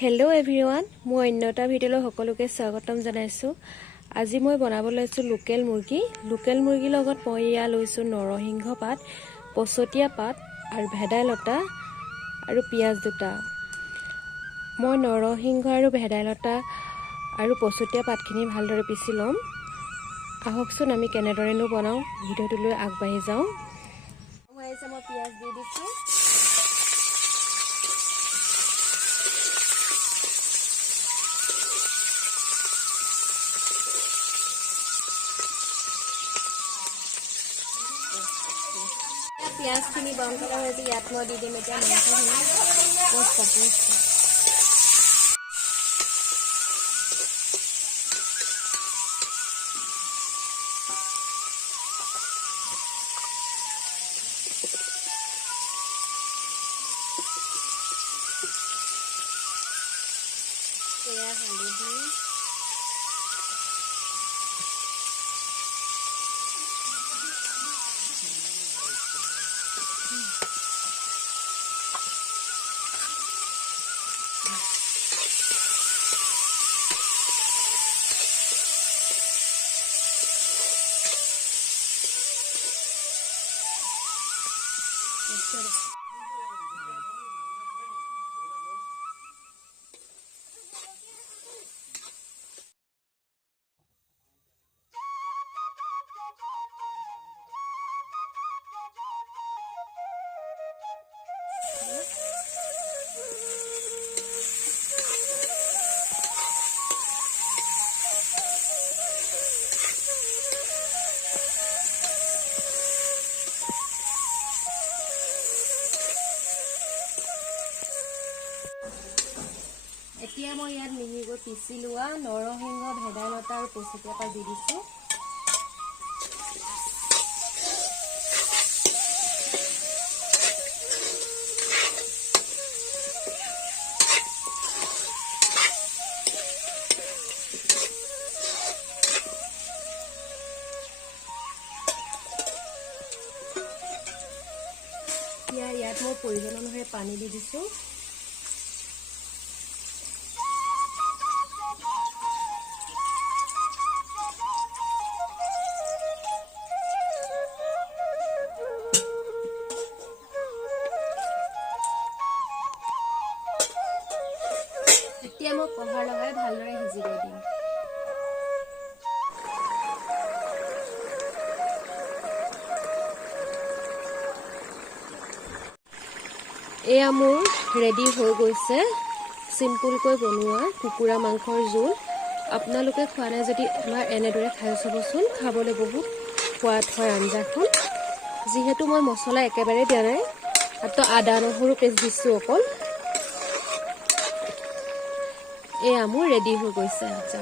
Hello एभरीवन মই অন্যটা ভিডিঅ'লৈ সকলোকে স্বাগতম জনাইছো। আজি মই বনাব লৈছো লোকেল মুৰ্গী লগত মই ইয়া লৈছো নৰসিংহ পাত, পছতিয়া পাত আৰু ভেদাইলতা আৰু পিয়াজ দুটা। মই নৰসিংহ আৰু ভেদাইলতা আৰু পছতিয়া পাতখিনি ভালদৰে পিছি লম। আহকচোন আমি কেনেদৰেনো বনাও ভিডিঅ'টোলৈ আগবাঢ়ি যাওঁ। মই পিয়াজ দি দিছো। पियाजखिनि ब्राउन कलर हो याद मैं दी दिम एटा मांसखिनि हालधि এতিয়া মই ইয়াত মিহিকৈ পিছি লোৱা নৰসিংহ ভেদাইলতা আৰু পছতিয়া পাত দি দিছো। ইয়াত মই প্ৰয়োজন অনুসৰি পানী দি দিছো। এতিয়া মই কভাৰ লগাই ভালদৰে সিজিব দিম। এয়া মোৰ ৰেডি হৈ গৈছে সিম্পলকৈ বনোৱা কুকুৰা মাংসৰ জোল। আপোনালোকে খোৱা নাই যদি এবাৰ এনেদৰে খাই চাবচোন, খাবলৈ বহুত সোৱাদ হয় আঞ্জাখন। যিহেতু মই মছলা একেবাৰে দিয়া নাই, মাত্ৰ আদা নহৰু পেষ্ট দিছো অকল। এয়া মোৰ ৰেডি হৈ গৈছে আঞ্জা।